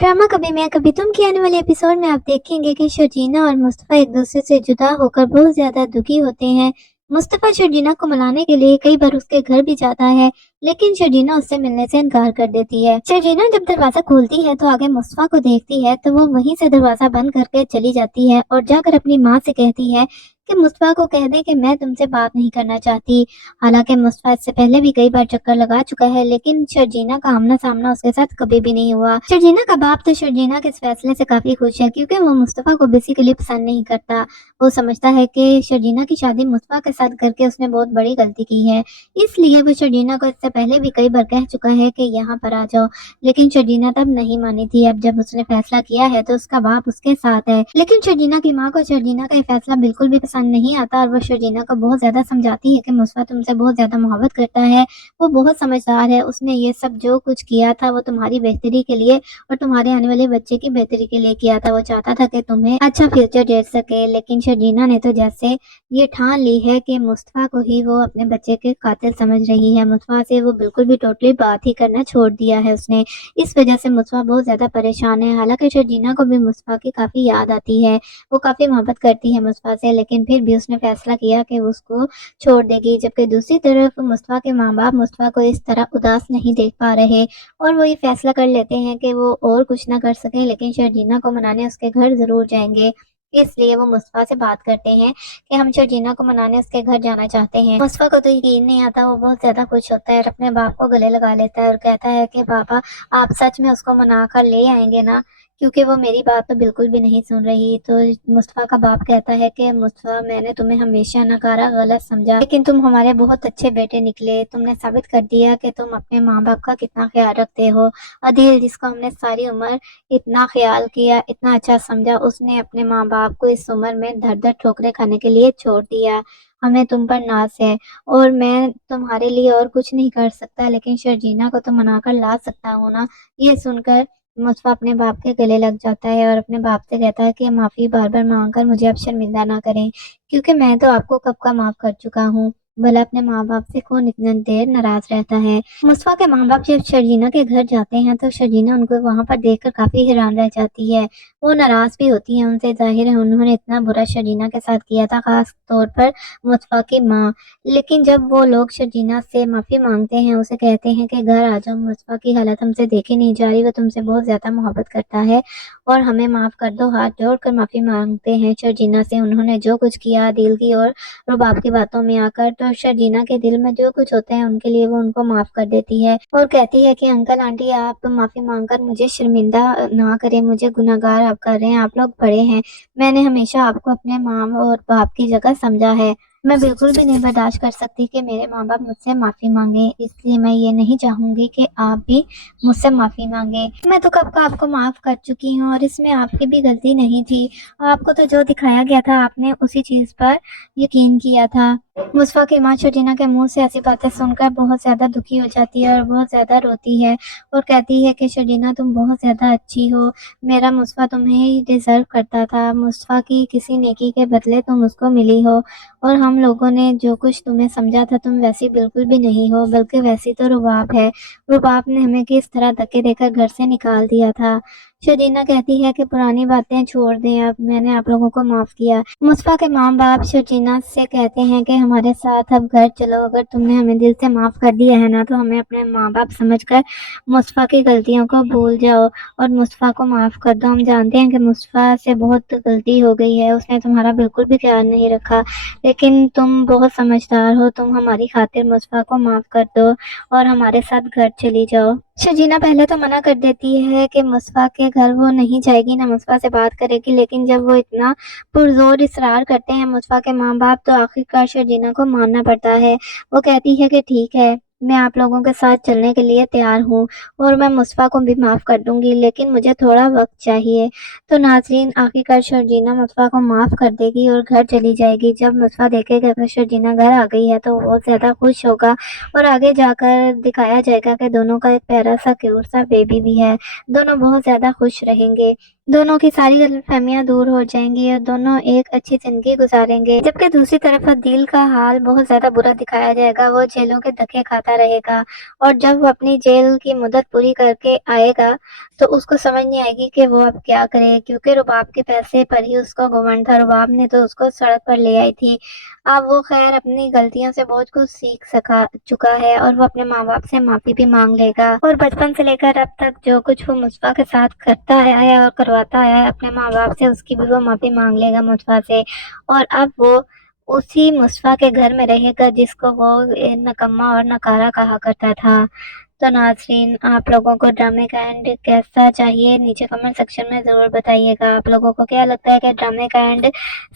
Drama कभी मैं कभी तुम के आने वाले एपिसोड में आप देखेंगे कि शर्जीना और मुस्तफ़ा एक दूसरे से जुदा होकर बहुत ज्यादा दुखी होते हैं। मुस्तफ़ा शर्जीना को मनाने के लिए कई बार उसके घर भी जाता है, लेकिन शर्जीना उससे मिलने से इनकार कर देती है। शर्जीना जब दरवाजा खोलती है तो आगे मुस्तफ़ा को देखती है, तो वो वहीं से दरवाजा बंद करके चली जाती है और जाकर अपनी माँ से कहती है कि मुस्तफ़ा को कह दे कि मैं तुमसे बात नहीं करना चाहती। हालांकि मुस्तफ़ा इससे पहले भी कई बार चक्कर लगा चुका है, लेकिन शर्जीना का आमना सामना उसके साथ कभी भी नहीं हुआ। शर्जीना का बाप तो शर्जीना के इस फैसले से काफी खुश है, क्योंकि वो मुस्तफ़ा को बेसिकली पसंद नहीं करता। वो समझता है कि शर्जीना की शादी मुस्तफ़ा के साथ करके उसने बहुत बड़ी गलती की है, इसलिए वो शर्जीना को इससे पहले भी कई बार कह चुका है कि यहाँ पर आ जाओ, लेकिन शर्जीना तब नहीं मानी थी। अब जब उसने फैसला किया है तो उसका बाप उसके साथ है, लेकिन शर्जीना की माँ को शर्जीना का ये फैसला बिल्कुल भी पसंद नहीं आता और वो शर्जीना को बहुत ज्यादा समझाती है कि मुस्तफ़ा तुमसे बहुत ज्यादा मोहब्बत करता है, वो बहुत समझदार है, उसने ये सब जो कुछ किया था वो तुम्हारी बेहतरी के लिए और तुम्हारे आने वाले बच्चे की बेहतरी के लिए किया था। वो चाहता था कि तुम्हें अच्छा फ्यूचर दे सके, लेकिन शर्जीना ने तो जैसे ये ठान ली है कि मुस्तफ़ा को ही वो अपने बच्चे के कातिल समझ रही है। मुस्तफ़ा से वो बिल्कुल भी टोटली बात ही करना छोड़ दिया है उसने। इस वजह से मुस्तफ़ा बहुत ज्यादा परेशान है। हालांकि शर्जीना को भी मुस्तफ़ा की काफी याद आती है, वो काफी मोहब्बत करती है मुस्तफ़ा से, लेकिन फिर भी उसने फैसला किया कि वो उसको छोड़ देगी। जबकि दूसरी तरफ मुस्तफ़ा के माँ बाप मुस्तफ़ा को इस तरह उदास नहीं देख पा रहे और वो ये फैसला कर लेते हैं कि वो और कुछ ना कर सकें, लेकिन शर्जीना को मनाने उसके घर जरूर जाएंगे। इसलिए वो मुस्तफ़ा से बात करते हैं कि हम शर्जीना को मनाने उसके घर जाना चाहते हैं। मुस्तफ़ा को तो यकीन नहीं आता, वो बहुत ज्यादा खुश होता है और अपने बाप को गले लगा लेता है और कहता है कि पापा आप सच में उसको मना कर ले आएंगे ना, क्योंकि वो मेरी बात तो बिल्कुल भी नहीं सुन रही। तो मुस्तफ़ा का बाप कहता है कि मुस्तफ़ा मैंने तुम्हें हमेशा नकारा गलत समझा, लेकिन तुम हमारे बहुत अच्छे बेटे निकले। तुमने साबित कर दिया कि तुम अपने माँ बाप का कितना ख्याल रखते हो। अदील जिसको हमने सारी उम्र इतना ख्याल किया, इतना अच्छा समझा, उसने अपने माँ बाप को इस उम्र में धर धर ठोकरे खाने के लिए छोड़ दिया। हमें तुम पर नाज है और मैं तुम्हारे लिए और कुछ नहीं कर सकता, लेकिन शर्जीना को तो मनाकर ला सकता हूँ ना। ये सुनकर मुस्तफ़ा अपने बाप के गले लग जाता है और अपने बाप से कहता है कि माफ़ी बार बार मांगकर मुझे अब शर्मिंदा ना करें, क्योंकि मैं तो आपको कब का माफ़ कर चुका हूँ। भला अपने माँ बाप से कौन इतना देर नाराज रहता है। मुस्तफ़ा के माँ बाप जब शर्जीना के घर जाते हैं तो शर्जीना उनको वहां पर देखकर काफी हैरान रह जाती है। वो नाराज भी होती है उनसे, जाहिर है उन्होंने इतना बुरा शर्जीना के साथ किया था, खास तौर पर मुस्तफ़ा की माँ। लेकिन जब वो लोग शर्जीना से माफी मांगते हैं, उसे कहते हैं कि घर आ जाओ, मुस्तफ़ा की हालत हमसे देखी नहीं जा रही, वो तुमसे बहुत ज्यादा मोहब्बत करता है और हमें माफ कर दो। हाथ जोड़कर माफी मांगते हैं शर्जीना से, उन्होंने जो कुछ किया दिल की और रुबाब की बातों में आकर। तो शर्जीना के दिल में जो कुछ होता है उनके लिए वो उनको माफ कर देती है और कहती है कि अंकल आंटी आप माफी मांगकर मुझे शर्मिंदा ना करें, मुझे गुनाहगार आप कर रहे हैं, आप लोग बड़े हैं, मैंने हमेशा आपको अपने माँ और बाप की जगह समझा है। मैं बिल्कुल भी नहीं बर्दाश्त कर सकती कि मेरे माँ बाप मुझसे माफी मांगे, इसलिए मैं ये नहीं चाहूंगी कि आप भी मुझसे माफी मांगे। मैं तो कब का आपको माफ कर चुकी हूँ और इसमें आपकी भी गलती नहीं थी। आपको तो जो दिखाया गया था आपने उसी चीज पर यकीन किया था। मुस्तफ़ा की माँ शर्जीना के मुंह से ऐसी बातें सुनकर बहुत ज्यादा दुखी हो जाती है और बहुत ज्यादा रोती है और कहती है कि शर्जीना तुम बहुत ज्यादा अच्छी हो, मेरा मुस्तफ़ा तुम्हें ही डिजर्व करता था, मुस्तफ़ा की किसी नेकी के बदले तुम उसको मिली हो और हम लोगों ने जो कुछ तुम्हें समझा था तुम वैसी बिल्कुल भी नहीं हो, बल्कि वैसी तो रुबाब है। रुबाब ने हमें किस तरह धक्के देकर घर से निकाल दिया था। शर्जीना कहती है कि पुरानी बातें छोड़ दें, अब मैंने आप लोगों को माफ किया। मुस्तफ़ा के माँ बाप शर्जीना से कहते हैं कि हमारे साथ अब घर चलो, अगर तुमने हमें दिल से माफ कर दिया है ना तो हमें अपने माँ बाप समझकर मुस्तफ़ा की गलतियों को भूल जाओ और मुस्तफ़ा को माफ कर दो। हम जानते हैं कि मुस्तफ़ा से बहुत गलती हो गई है, उसने तुम्हारा बिल्कुल भी ख्याल नहीं रखा, लेकिन तुम बहुत समझदार हो, तुम हमारी खातिर मुस्तफ़ा को माफ कर दो और हमारे साथ घर चली जाओ। शर्जीना पहले तो मना कर देती है कि मुस्तफ़ा के घर वो नहीं जाएगी, ना मुस्तफ़ा से बात करेगी, लेकिन जब वो इतना पुरजोर इसरार करते हैं मुस्तफ़ा के माँ बाप तो आखिरकार शर्जीना को मानना पड़ता है। वो कहती है कि ठीक है, मैं आप लोगों के साथ चलने के लिए तैयार हूँ और मैं मुस्तफ़ा को भी माफ़ कर दूंगी, लेकिन मुझे थोड़ा वक्त चाहिए। तो नाज़रीन आखिरकार शर्जीना मुस्तफ़ा को माफ़ कर देगी और घर चली जाएगी। जब मुस्तफ़ा देखेगा कि शर्जीना घर आ गई है तो वो बहुत ज़्यादा खुश होगा और आगे जाकर दिखाया जाएगा कि दोनों का एक प्यारा सा क्यूट सा बेबी भी है। दोनों बहुत ज़्यादा खुश रहेंगे, दोनों की सारी गलतफहमियां दूर हो जाएंगी और दोनों एक अच्छी जिंदगी गुजारेंगे। जबकि दूसरी तरफ अदील का हाल बहुत ज्यादा बुरा दिखाया जाएगा, वो जेलों के धक्के खाता करता रहेगा, और जब वो अपनी जेल की मुद्दत पूरी करके आएगा तो उसको समझ नहीं आएगी कि वो अब क्या करे, क्योंकि रुबाब के पैसे पर ही उसका घमंड था। रुबाब ने तो उसको सड़क पर ले आई थी। अब वो खैर अपनी गलतियों से बहुत कुछ सीख सका चुका है, और वो अपने माँ बाप से माफी भी मांग लेगा, और बचपन से लेकर अब तक जो कुछ वो मुस्तफा के साथ करता आया है और करवाता आया है अपने माँ बाप से, उसकी भी वो माफी मांग लेगा मुस्तफा से। और अब वो उसी मुस्तफा के घर में रहेगा जिसको वो नकम्मा और नकारा कहा करता था। तो नाज़रीन, आप लोगों को ड्रामे का एंड कैसा चाहिए नीचे कमेंट सेक्शन में ज़रूर बताइएगा। आप लोगों को क्या लगता है कि ड्रामे का एंड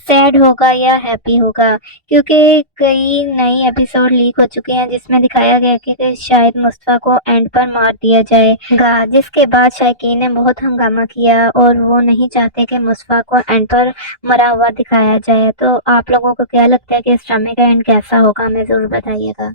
सैड होगा या हैप्पी होगा? क्योंकि कई नई एपिसोड लीक हो चुके हैं जिसमें दिखाया गया कि शायद मुस्तफा को एंड पर मार दिया जाएगा, जिसके बाद शायकीन ने बहुत हंगामा किया और वो नहीं चाहते कि मुस्तफा को एंड पर मरा हुआ दिखाया जाए। तो आप लोगों को क्या लगता है कि इस ड्रामे का एंड कैसा होगा? हमें ज़रूर बताइएगा।